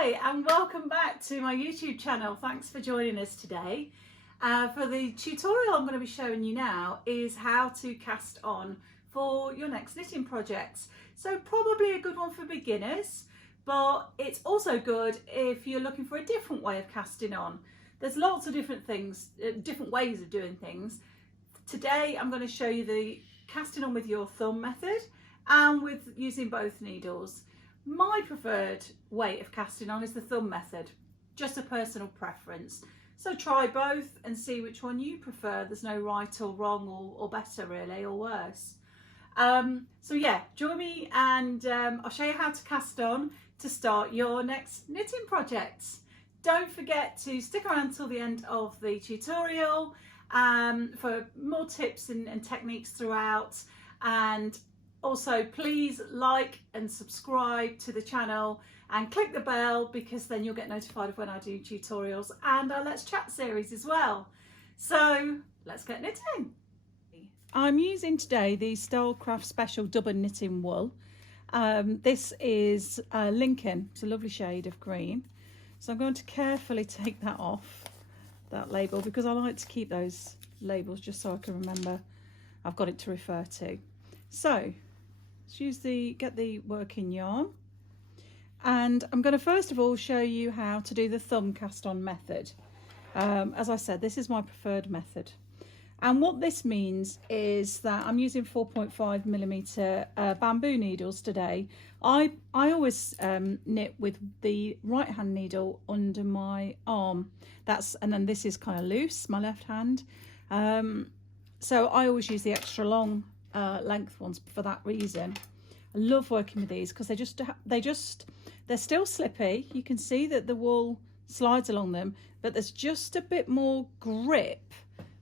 Hi and welcome back to my YouTube channel. Thanks for joining us today. For the tutorial I'm going to be showing you now is how to cast on for your next knitting projects. So probably a good one for beginners, but it's also good if you're looking for a different way of casting on. There's lots of different things, different ways of doing things. Today I'm going to show you the casting on with your thumb method and with using both needles. My preferred way of casting on is the thumb method, just a personal preference. So try both and see which one you prefer. There's no right or wrong or better really, or worse. So yeah, join me and I'll show you how to cast on to start your next knitting projects. Don't forget to stick around till the end of the tutorial for more tips and techniques throughout, and also please like and subscribe to the channel and click the bell, because then you'll get notified of when I do tutorials and our Let's Chat series as well. So let's get knitting. I'm using today the Stylecraft Special Double Knitting Wool. This is Lincoln. It's a lovely shade of green. So I'm going to carefully take that off, that label, because I like to keep those labels just so I can remember I've got it to refer to. So let's get the working yarn, and I'm going to first of all show you how to do the thumb cast on method. As I said, this is my preferred method, and what this means is that I'm using 4.5mm bamboo needles today. I always knit with the right hand needle under my arm, and then this is kind of loose, my left hand, so I always use the extra long length ones for that reason. I love working with these because they're still slippy. You can see that the wool slides along them, but there's just a bit more grip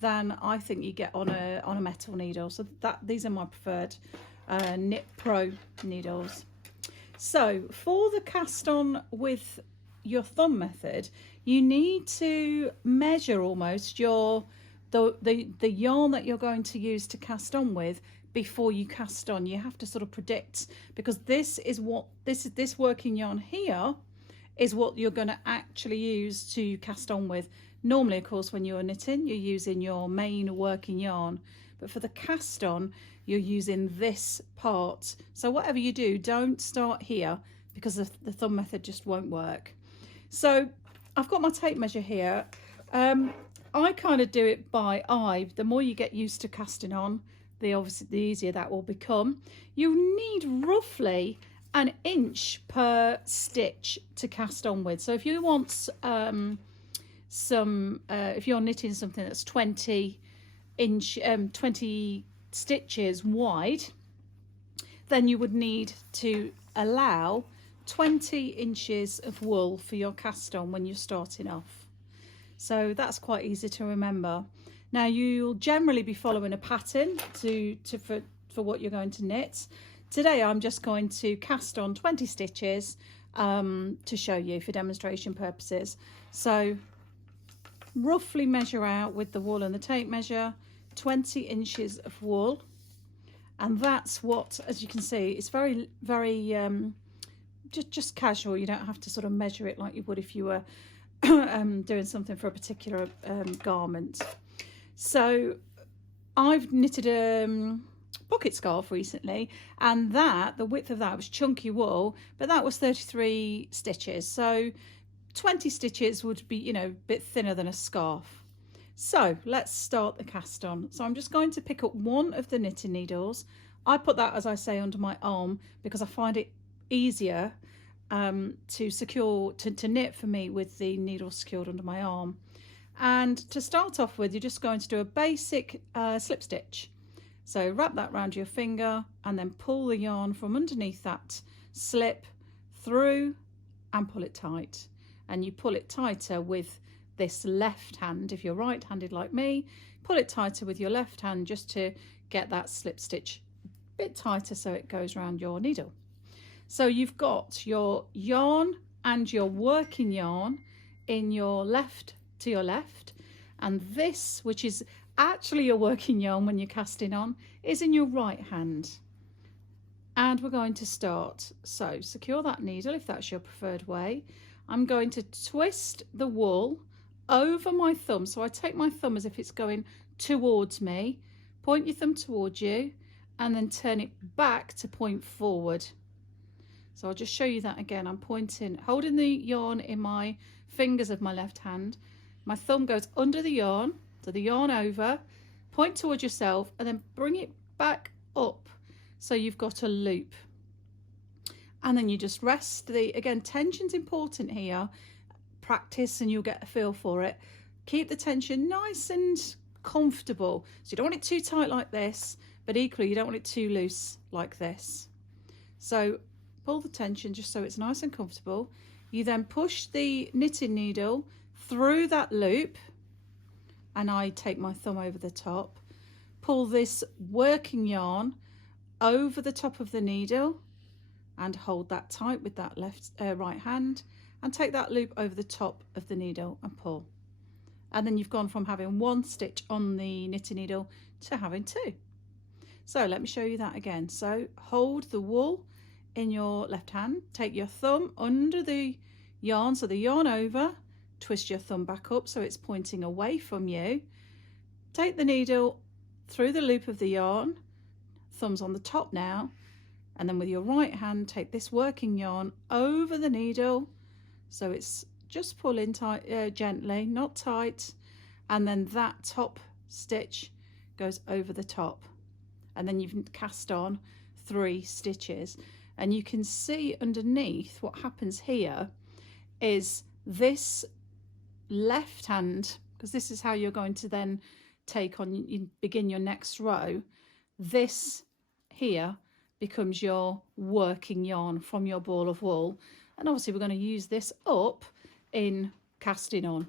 than I think you get on a metal needle. So these are my preferred Knitpro needles. So for the cast on with your thumb method, you need to measure almost the yarn that you're going to use to cast on with before you cast on. You have to sort of predict, because this working yarn here is what you're going to actually use to cast on with. Normally, of course, when you're knitting, you're using your main working yarn, but for the cast on, you're using this part. So whatever you do, don't start here, because the thumb method just won't work. So I've got my tape measure here. I kind of do it by eye. The more you get used to casting on, the easier that will become. You need roughly an inch per stitch to cast on with. So if you want if you're knitting something that's 20 stitches wide, then you would need to allow 20 inches of wool for your cast on when you're starting off. So that's quite easy to remember. Now you'll generally be following a pattern for what you're going to knit. Today I'm just going to cast on 20 stitches to show you for demonstration purposes. So roughly measure out with the wool and the tape measure 20 inches of wool, and that's what, as you can see, it's very just casual. You don't have to sort of measure it like you would if you were doing something for a particular garment. So I've knitted a pocket scarf recently, and the width of that was chunky wool, but that was 33 stitches. So 20 stitches would be, you know, a bit thinner than a scarf. So let's start the cast on. So I'm just going to pick up one of the knitting needles. I put that, as I say, under my arm because I find it easier to knit for me with the needle secured under my arm. And to start off with, you're just going to do a basic slip stitch. So wrap that around your finger and then pull the yarn from underneath that slip through and pull it tight. And you pull it tighter with this left hand. If you're right-handed like me, pull it tighter with your left hand just to get that slip stitch a bit tighter so it goes around your needle. So you've got your yarn and your working yarn in your left, and this, which is actually your working yarn when you're casting on, is in your right hand. And we're going to start. So secure that needle if that's your preferred way. I'm going to twist the wool over my thumb. So I take my thumb as if it's going towards me, point your thumb towards you, and then turn it back to point forward. So I'll just show you that again. I'm pointing, holding the yarn in my fingers of my left hand. My thumb goes under the yarn, so the yarn over, point towards yourself, and then bring it back up so you've got a loop. And then you just rest again, tension's important here. Practice and you'll get a feel for it. Keep the tension nice and comfortable. So you don't want it too tight like this, but equally you don't want it too loose like this. So pull the tension just so it's nice and comfortable. You then push the knitting needle through that loop, and I take my thumb over the top, pull this working yarn over the top of the needle and hold that tight with that right hand, and take that loop over the top of the needle and pull. And then you've gone from having one stitch on the knitting needle to having two. So let me show you that again. So hold the wool in your left hand, take your thumb under the yarn, so the yarn over, twist your thumb back up so it's pointing away from you, take the needle through the loop of the yarn, thumb's on the top now, and then with your right hand take this working yarn over the needle so it's just pulling tight, gently, not tight, and then that top stitch goes over the top, and then you've cast on 3 stitches. And you can see underneath what happens here is this left hand, because this is how you're going to then begin your next row. This here becomes your working yarn from your ball of wool. And obviously we're going to use this up in casting on.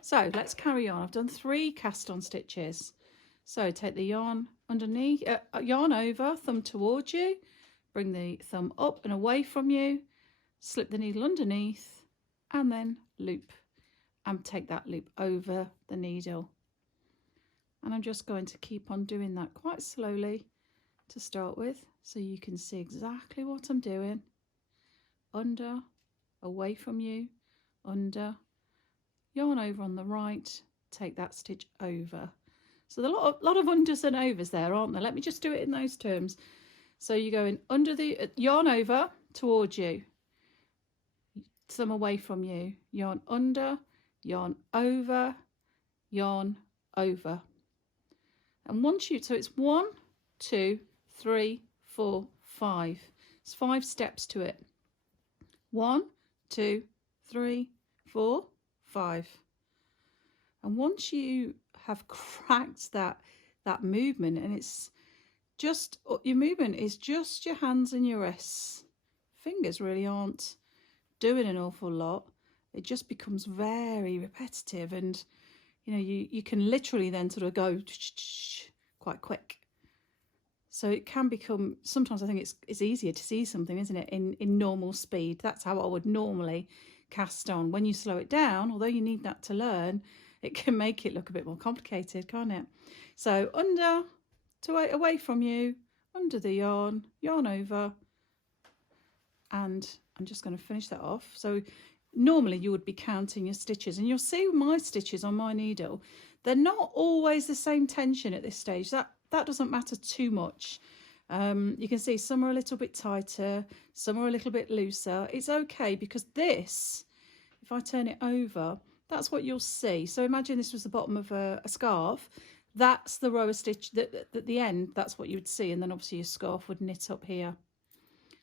So let's carry on. I've done 3 cast on stitches. So take the yarn underneath, yarn over, thumb towards you, bring the thumb up and away from you, slip the needle underneath, and then loop, and take that loop over the needle. And I'm just going to keep on doing that quite slowly to start with, so you can see exactly what I'm doing. Under, away from you, under, yarn over on the right, take that stitch over. So there's a lot of unders and overs there, aren't there? Let me just do it in those terms. So you're going under the yarn over towards you, some away from you, yarn under, yarn over, yarn over. And once so it's 1, 2, 3, 4, 5. It's 5 steps to it. 1, 2, 3, 4, 5. And once you have cracked that movement, and it's just, your movement is just your hands and your wrists. Fingers really aren't doing an awful lot. It just becomes very repetitive, and you know, you can literally then sort of go quite quick. So it can become, sometimes I think it's easier to see something, isn't it, in normal speed. That's how I would normally cast on. When you slow it down, although you need that to learn, it can make it look a bit more complicated, can't it? So under, to away from you, under the yarn, yarn over, and I'm just going to finish that off. So normally you would be counting your stitches, and you'll see my stitches on my needle, they're not always the same tension at this stage. That doesn't matter too much. You can see some are a little bit tighter, some are a little bit looser. It's okay, because this, if I turn it over, that's what you'll see. So imagine this was the bottom of a scarf. That's the row of stitch that at the end, that's what you would see, and then obviously your scarf would knit up here.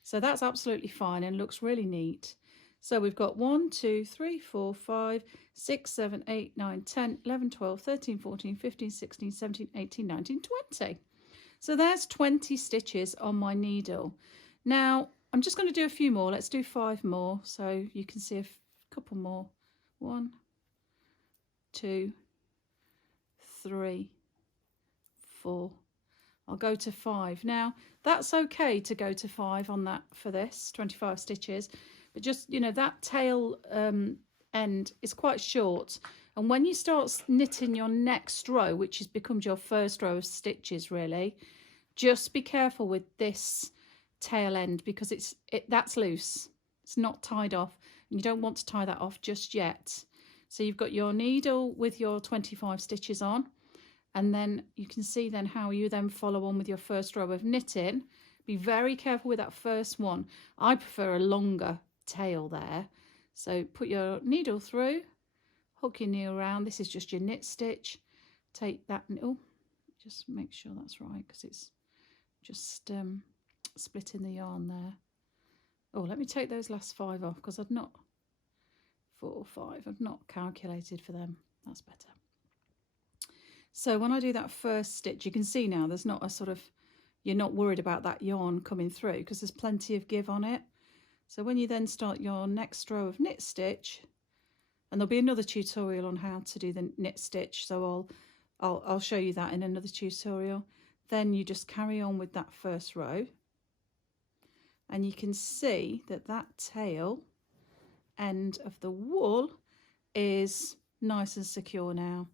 So that's absolutely fine and looks really neat. So we've got 1, 2, 3, 4, 5, 6, 7, 8, 9, 10, 11, 12, 13, 14, 15, 16, 17, 18, 19, 20. So there's 20 stitches on my needle. Now I'm just going to do a few more. Let's do 5 more so you can see a couple more. 1, 2, 3, 4. I'll go to 5. Now that's okay to go to 5 on that for this 25 stitches, but just, you know, that tail end is quite short, and when you start knitting your next row, which becomes your first row of stitches really, just be careful with this tail end, because that's loose, it's not tied off and you don't want to tie that off just yet. So you've got your needle with your 25 stitches on, and then you can see then how you then follow on with your first row of knitting. Be very careful with that first one. I prefer a longer tail there. So put your needle through, hook your needle around. This is just your knit stitch. Take that, oh, just make sure that's right, because it's just splitting the yarn there. Oh, let me take those last 5 off, because I've not, 4 or 5, I've not calculated for them. That's better. So when I do that first stitch, you can see now there's not a sort of, you're not worried about that yarn coming through because there's plenty of give on it. So when you then start your next row of knit stitch, and there'll be another tutorial on how to do the knit stitch, so I'll show you that in another tutorial. Then you just carry on with that first row, and you can see that that tail end of the wool is nice and secure now.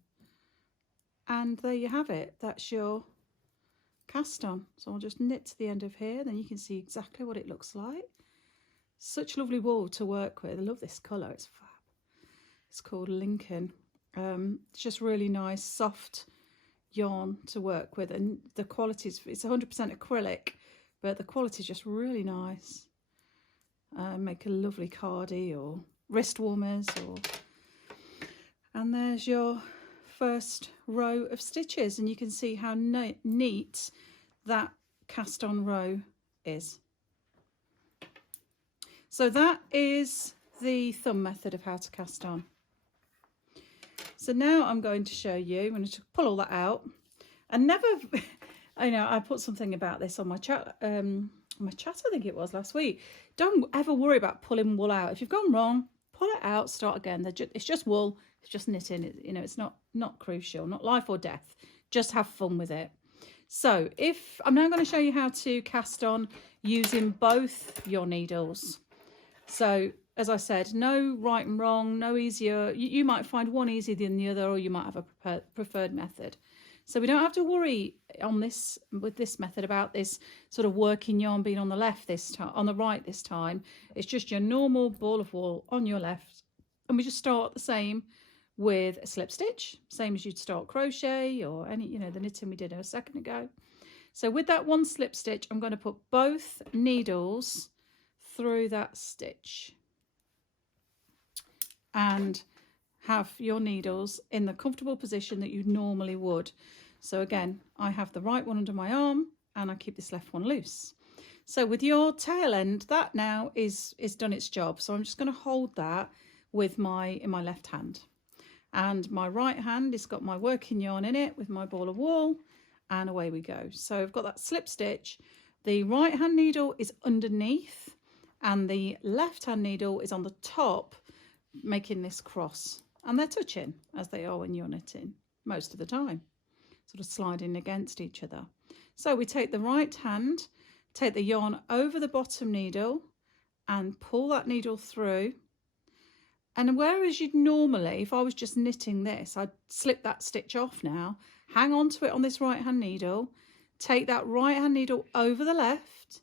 And there you have it. That's your cast on. So I'll just knit to the end of here, then you can see exactly what it looks like. Such lovely wool to work with. I love this colour, it's fab. It's called Lincoln. It's just really nice, soft yarn to work with, and the quality is, it's 100% acrylic, but the quality is just really nice. Make a lovely cardie or wrist warmers, or, and there's your first row of stitches, and you can see how neat that cast on row is. So that is the thumb method of how to cast on. So now I'm going to show you, I'm going to pull all that out, and never, I know I put something about this on my chat, I think it was last week. Don't ever worry about pulling wool out. If you've gone wrong, pull it out, start again. It's just wool, it's just knitting. You know, it's not crucial, not life or death. Just have fun with it. So if I'm now going to show you how to cast on using both your needles. So as I said, no right and wrong, no easier. You might find one easier than the other, or you might have a preferred method. So we don't have to worry on this, with this method, about this sort of working yarn being on the left this time, on the right this time. It's just your normal ball of wool on your left, and we just start the same with a slip stitch, same as you'd start crochet or any, you know, the knitting we did a second ago. So with that one slip stitch, I'm going to put both needles through that stitch and have your needles in the comfortable position that you normally would. So again, I have the right one under my arm and I keep this left one loose. So with your tail end, that now is done its job. So I'm just going to hold that with in my left hand, and my right hand has got my working yarn in it with my ball of wool, and away we go. So I've got that slip stitch. The right hand needle is underneath and the left hand needle is on the top, making this cross, and they're touching as they are when you're knitting most of the time, sort of sliding against each other. So we take the right hand, take the yarn over the bottom needle and pull that needle through. And whereas you'd normally, if I was just knitting this, I'd slip that stitch off now, hang on to it on this right hand needle, take that right hand needle over the left,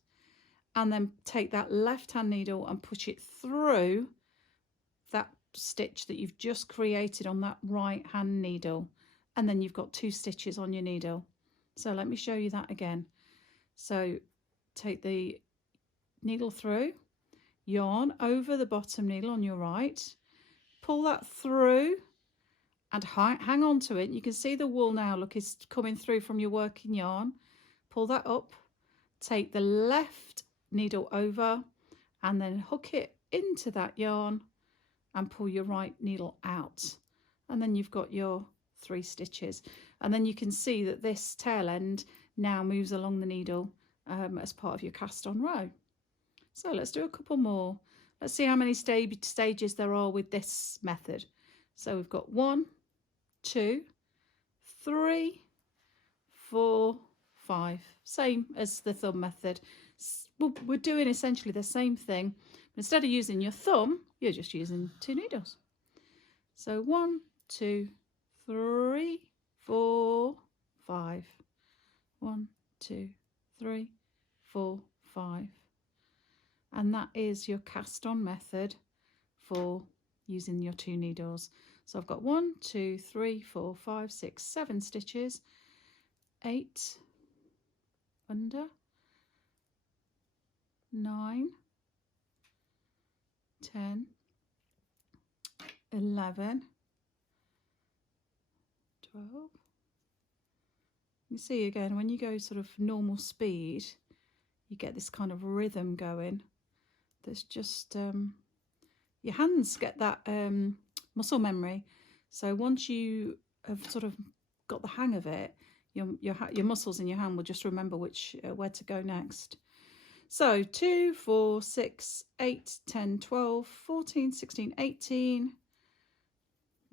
and then take that left hand needle and push it through that stitch that you've just created on that right hand needle, and then you've got 2 stitches on your needle. So let me show you that again. So take the needle through, yarn over the bottom needle on your right, pull that through and hang on to it. You can see the wool now, look, is coming through from your working yarn. Pull that up, take the left needle over and then hook it into that yarn and pull your right needle out, and then you've got your 3 stitches. And then you can see that this tail end now moves along the needle as part of your cast on row. So let's do a couple more. Let's see how many stages there are with this method. So we've got 1, 2, 3, 4, 5, same as the thumb method. We're doing essentially the same thing. Instead of using your thumb, you're just using 2 needles. So 1, 2, 3, 4, 5. 1, 2, 3, 4, 5. And that is your cast on method for using your 2 needles. So I've got 1, 2, 3, 4, 5, 6, 7 stitches, 8 under, 9, 10, 11, 12. You see again, when you go sort of normal speed, you get this kind of rhythm going. That's just, your hands get that muscle memory. So once you have sort of got the hang of it, your muscles in your hand will just remember where to go next. So 2, 4, 6, 8, 10, 12, 14, 16, 18,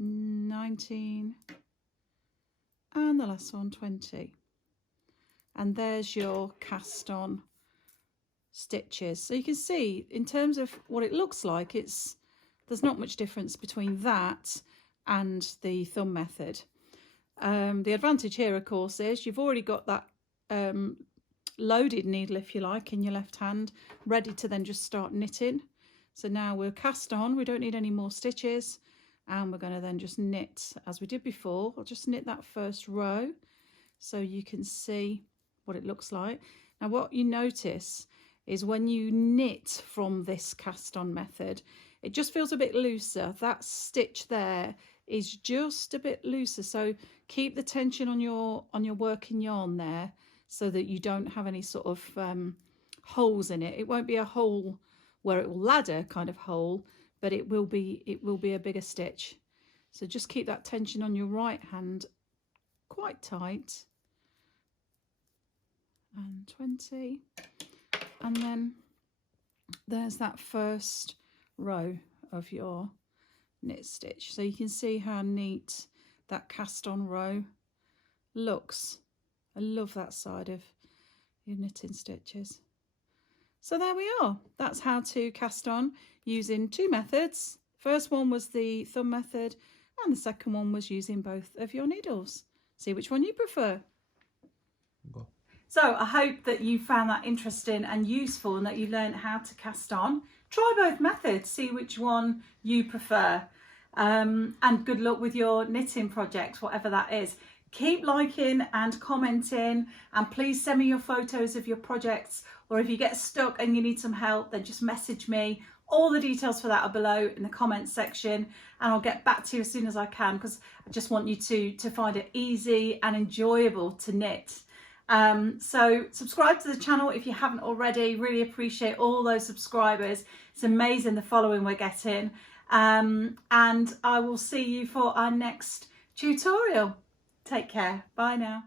19, and the last one, 20. And there's your cast on stitches. So you can see in terms of what it looks like, there's not much difference between that and the thumb method. The advantage here, of course, is you've already got that loaded needle, if you like, in your left hand, ready to then just start knitting. So now we're cast on, we don't need any more stitches, and we're going to then just knit as we did before. I'll just knit that first row so you can see what it looks like. Now what you notice is when you knit from this cast on method, it just feels a bit looser. That stitch there is just a bit looser, so keep the tension on your working yarn there so that you don't have any sort of holes in it. It won't be a hole where it will ladder kind of hole, but it will be a bigger stitch. So just keep that tension on your right hand quite tight. And 20, and then there's that first row of your knit stitch. So you can see how neat that cast on row looks. I love that side of your knitting stitches. So there we are. That's how to cast on using 2 methods. First one was the thumb method, and the second one was using both of your needles. See which one you prefer. Go. So I hope that you found that interesting and useful, and that you learned how to cast on. Try both methods, see which one you prefer. And good luck with your knitting project, whatever that is. Keep liking and commenting, and please send me your photos of your projects, or if you get stuck and you need some help, then just message me. All the details for that are below in the comments section, and I'll get back to you as soon as I can, because I just want you to find it easy and enjoyable to knit. So subscribe to the channel if you haven't already. Really appreciate all those subscribers. It's amazing the following we're getting. And I will see you for our next tutorial. Take care. Bye now.